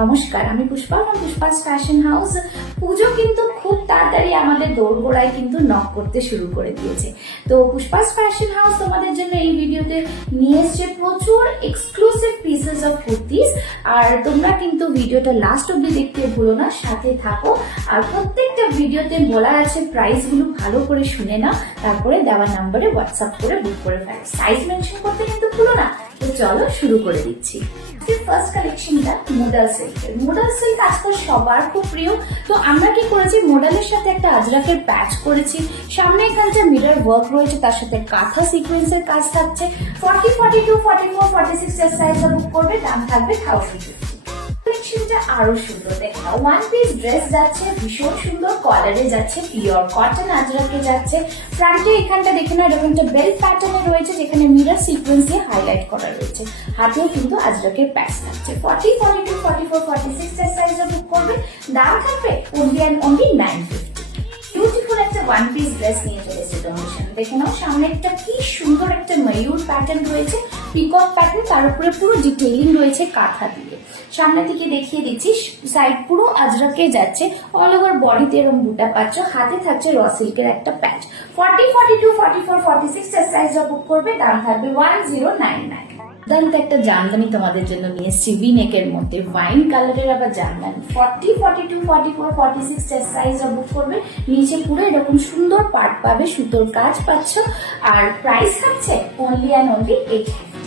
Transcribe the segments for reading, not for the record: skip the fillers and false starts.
নমস্কার, আমি পুষ্পা এবং পুষ্পাস ফ্যাশন হাউস। পুজো কিন্তু খুব তাড়াতাড়ি আমাদের দোরগোড়ায় কিন্তু নক করতে শুরু করে দিয়েছে। তো পুষ্পাস ফ্যাশন হাউস তোমাদের জন্য এই ভিডিওতে নিয়ে এসছে প্রচুর এক্সক্লুসিভ পিসেস অফ কুর্তিস। আর তোমরা কিন্তু ভিডিওটা লাস্ট অব্দি দেখতে ভুলো না, সাথে থাকো। আর প্রত্যেকটা ভিডিওতে বলা আছে প্রাইসগুলো ভালো করে শুনে নাও, তারপরে দেওয়া নাম্বারে হোয়াটসঅ্যাপ করে বুক করে ফেলো। সাইজ মেনশন করতে কিন্তু ভুলো না। তো চলো শুরু করে দিচ্ছি। ফার্স্ট কালেকশনটা মোডাল সিল্কের। মোডাল সিল্ক আজকাল সবার খুব প্রিয়। তো আমরা কি করেছি, মোডালের সাথে একটা আজরাকের প্যাচ করেছি, সামনে এখানটা মিরর ওয়ার্ক রয়েছে, তার সাথে কাঁথা সিকোয়েন্সের কাজ থাকছে। 40, 42, 44, 46 এর সাইজ বুক করবে, দাম থাকবে 1050। কালেকশনটা আরো সুন্দর, দেখো ওয়ান পিস ড্রেস যাচ্ছে, ভীষণ সুন্দর কলারে যাচ্ছে, পিওর কটন আজরাকে যাচ্ছে। ফ্রন্টে এখানটা দেখে না এরকম একটা বেল্ট প্যাটার্নে রয়েছে, যেখানে মিরর সিকোয়েন্স দিয়ে হাইলাইট করা রয়েছে। হাতেও কিন্তু আজরাকের প্যাচ থাকছে। 40, 42, 44, 46 এর সাইজ বুক করবে, দাম থাকবে only and only 950। বিউটিফুল একটা ওয়ান পিস ড্রেস নিয়ে চলে এসেছে তোমার সামনে। দেখে নাও সামনে একটা কি সুন্দর একটা ময়ূর প্যাটার্ন রয়েছে, পিকক প্যাটার্ন, তার উপরে পুরো ডিটেইলিং রয়েছে কাঁথা দিয়ে। সামনে থেকে দেখিয়ে দিচ্ছি, সাইড পুরো আজরাকে যাচ্ছে, অল ওভার বডিতে এরকম বুটা পাচ্ছ, হাতে থাকছে র সিল্কের একটা প্যাচ। 40, 42, 44, 46 এর সাইজ বুক করবে, দাম থাকবে 1099। দুর্দান্ত একটা জামদানি তোমাদের জন্য নিয়ে এসেছি, ভি নেকের মধ্যে ওয়াইন কালারের আবার জামদানি। 40, 42, 44, 46 এর সাইজ বুক করবে, নিচে পুরো এরকম সুন্দর পাট পাবে, সুতোর কাজ পাচ্ছ। আর প্রাইস থাকছে only and only 850।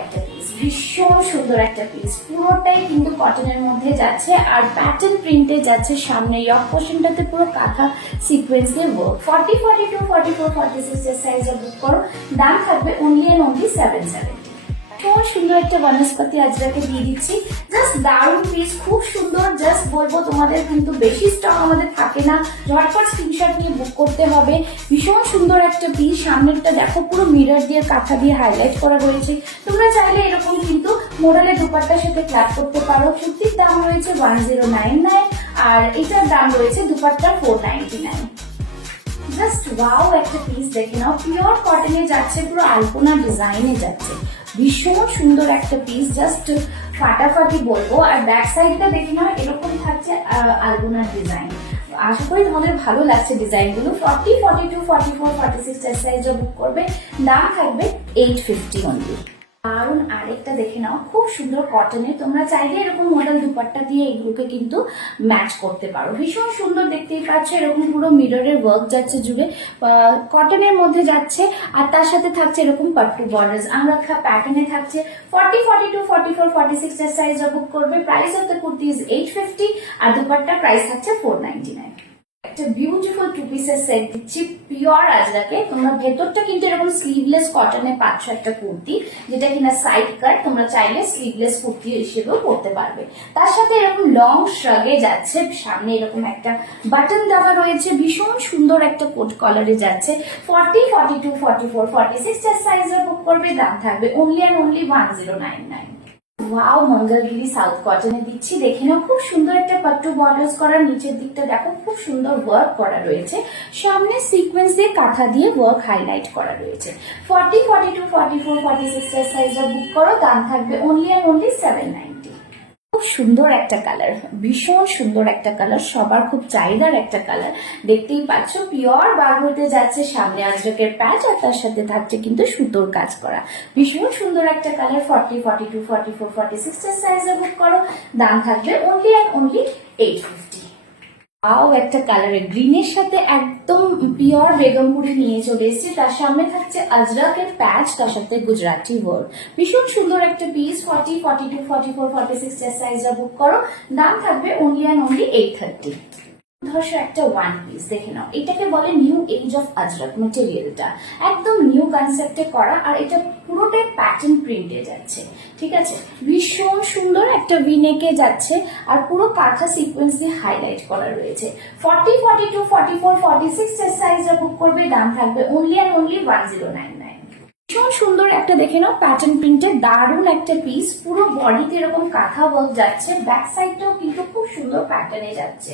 একটা পিস, ভীষণ সুন্দর একটা পিস, পুরোটাই কিন্তু কটনের মধ্যে যাচ্ছে আর প্যাটার্ন প্রিন্টে যাচ্ছে। সামনে ইয়ক পোর্শনটাতে পুরো কাঁথা সিকোয়েন্স দিয়ে ওয়ার্ক। 40, 42, 44, 46 এর সাইজ বুক করো, দাম থাকবে only and only 770। খুব সুন্দর একটা বনস্পতি আজরাকে দিয়ে দিচ্ছি, জাস্ট দারুণ পিস, খুব সুন্দর। জাস্ট বলবো তোমাদের কিন্তু বেশি স্টক আমাদের থাকে না, ঝটপট স্ক্রিনশট নিয়ে বুক করতে হবে। ভীষণ সুন্দর একটা পিস, সামনেরটা দেখো পুরো মিরর দিয়ে কাঁথা দিয়ে হাইলাইট করা রয়েছে। তোমরা চাইলে এরকম কিন্তু মোডালের দুপাট্টার সাথে ক্লাব করতে পারো। কুর্তির দাম রয়েছে 1099 আর এটার দাম রয়েছে দুপাট্টার 499। জাস্ট ওয়াও একটা পিস, দেখে নাও পিওর কটনে যাচ্ছে, পুরো আলপনা ডিজাইনে যাচ্ছে, ভীষণ সুন্দর একটা পিস, জাস্ট ফাটাফাটি বলবো। আর ব্যাক সাইডটা দেখে নাও এরকম থাকছে আলপনার ডিজাইন। আশা করি তোমাদের ভালো লাগছে ডিজাইন গুলো। 40, 42, 44, 46 এর সাইজ বুক করবে, দাম থাকবে 850 অনলি। দারুন আরেকটা দেখে নাও, খুব সুন্দর কটনের। তোমরা চাইলে এরকম মডেল দুপাট্টা দিয়ে এগুলোকে কিন্তু ম্যাচ করতে পারো। ভীষণ সুন্দর, দেখতেই পাচ্ছ এরকম পুরো মিররের ওয়ার্ক যাচ্ছে জুড়ে, কটনের মধ্যে যাচ্ছে। আর তার সাথে থাকছে এরকম পাট্টু বর্ডার্স, আংরাখা প্যাটার্নে থাকছে। 40, 42, 44, 46 এর সাইজ বুক করবে, price of the kurti is 850 আর দুপাট্টার প্রাইস থাকছে 499। একটা বিউটিফুল টু পিসের সেট দিচ্ছি পিওর আজরাকে। তোমরা ভেতরটা কিন্তু এরকম স্লিভলেস কটনে পাচ্ছ একটা কুর্তি, যেটা কিনা সাইড কাট, তোমরা চাইলে স্লিভলেস কুর্তি হিসেবেও পরতে পারবে। তার সাথে এরকম লং শ্রাগে যাচ্ছে, সামনে এরকম একটা বাটন দেওয়া রয়েছে, ভীষণ সুন্দর একটা কোট কলারে যাচ্ছে। 40, 42, 44, 46 এর সাইজ বুক করবে, দাম থাকবে only and only 1099। Wow, Mangalagiri south কটনে দিচ্ছি, দেখে নাও খুব সুন্দর একটা পাট্টু বর্ডার্স করা, নিচের দিকটা দেখো খুব সুন্দর ওয়ার্ক করা রয়েছে, সামনে সিকোয়েন্স দিয়ে কাঁথা দিয়ে ওয়ার্ক হাইলাইট করা রয়েছে। 40, 42, 44, 46 এর সাইজ বুক করো, দাম থাকবে only and only 790। খুব সুন্দর একটা কালার, ভীষণ সুন্দর একটা কালার, সবার খুব চাহিদার একটা কালার। দেখতেই পাচ্ছ পিওর বার হতে যাচ্ছে, সামনে আজরাকের প্যাচ আর তার সাথে থাকছে কিন্তু সুতোর কাজ করা, ভীষণ সুন্দর একটা কালার। 40, 42, 44, 46 এর সাইজে বুক করো, দাম থাকবে only and only 850। আও একটা কালারের গ্রিনের সাথে একদম পিওর বেগমপুরি নিয়ে চলে এসেছি, তার সামনে থাকছে আজরাকের প্যাচ, তার সাথে গুজরাটি ওয়ার্ক, ভীষণ সুন্দর একটা পিস। 40, 42, 44, 46 এর সাইজটা বুক করো, দাম থাকবে only and only 830। ধরো একটা ওয়ান পিস, দেখে নাও এটাকে বলে নিউ এজ অফ আজরাক। মেটেরিয়ালটা একদম নিউ কনসেপ্টে করা আর এটা পুরোটাই প্যাটার্ন প্রিন্টে যাচ্ছে, ঠিক আছে। ভীষণ সুন্দর একটা ভি নেকে যাচ্ছে আর পুরো কাঁথা সিকোয়েন্স দিয়ে হাইলাইট করা রয়েছে। 40, 42, 44, 46 এর সাইজটা বুক করবে, দাম থাকবে only and only 1099। ভীষণ সুন্দর একটা দেখে নাও প্যাটার্ন প্রিন্টের দারুণ একটা পিস, পুরো বডিতে এরকম কাঁথা ওয়ার্ক যাচ্ছে, ব্যাক সাইডটাও কিন্তু খুব সুন্দর প্যাটার্নে যাচ্ছে।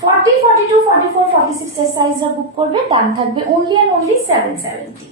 40, 42, 44, 46 এর সাইজটা বুক করবে, দাম থাকবে only and only 770।